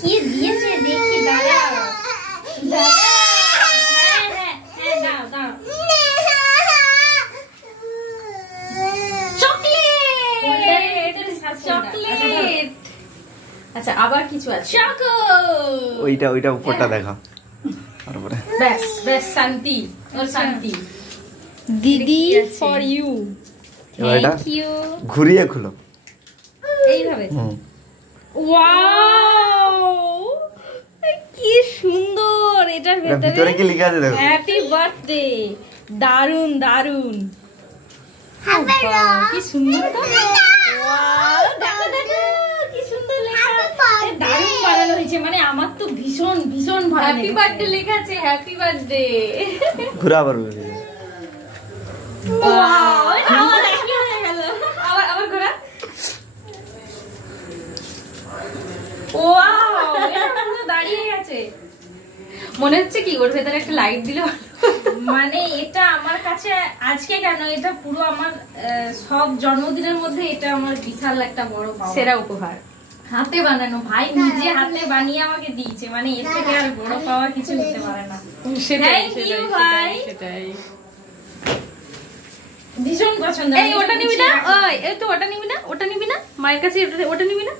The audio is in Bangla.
কি দিয়েছে দেখি, দাঁড়াও দাঁড়াও। চকলেট। আচ্ছা আবার কিছু আছে, চকো। ওইটা উপরটা দেখা। তারপরে বেশ শান্তি, ওর শান্তি। দিদি ফর ইউ। Thank you. ঘুরিয়ে খুলো এইভাবে। ওয়াও কি সুন্দর। এটার ভিতরে কি লেখা আছে দেখো। Happy birthday. দারুন দারুন, কি সুন্দর তো। ওয়াও দেখো দেখো কি সুন্দর লেখা, দারুন বানানো হয়েছে। মানে আমার তো ভীষণ ভীষণ ভালো। হ্যাপি বার্থডে লেখা আছে, হ্যাপি বার্থডে। ঘুরা আবার ওয়াও আবার ঘোরা। ওয়াও এটা দাঁড়িয়ে গেছে। মনে হচ্ছে কি ওর ভেতরে একটা লাইট দিল। মানে এটা আমার কাছে আজকে কেন, এটা পুরো আমার সব জন্মদিনের মধ্যে এটা আমার বিশাল একটা বড় পাওয়া, সেরা উপহার। হাতে বানানো, ভাই নিজে হাতে বানিয়ে আমাকে দিয়েছে, মানে এর থেকে আর বড় পাওয়া কিছু হতে পারে না। সেটাই ভাই, সেটাই ভীষণ পছন্দ। এই ওটা নিবি না, ওই তো ওটা নিবি না, ওটা নিবি না, মায়ের কাছে ওটা নিবি না।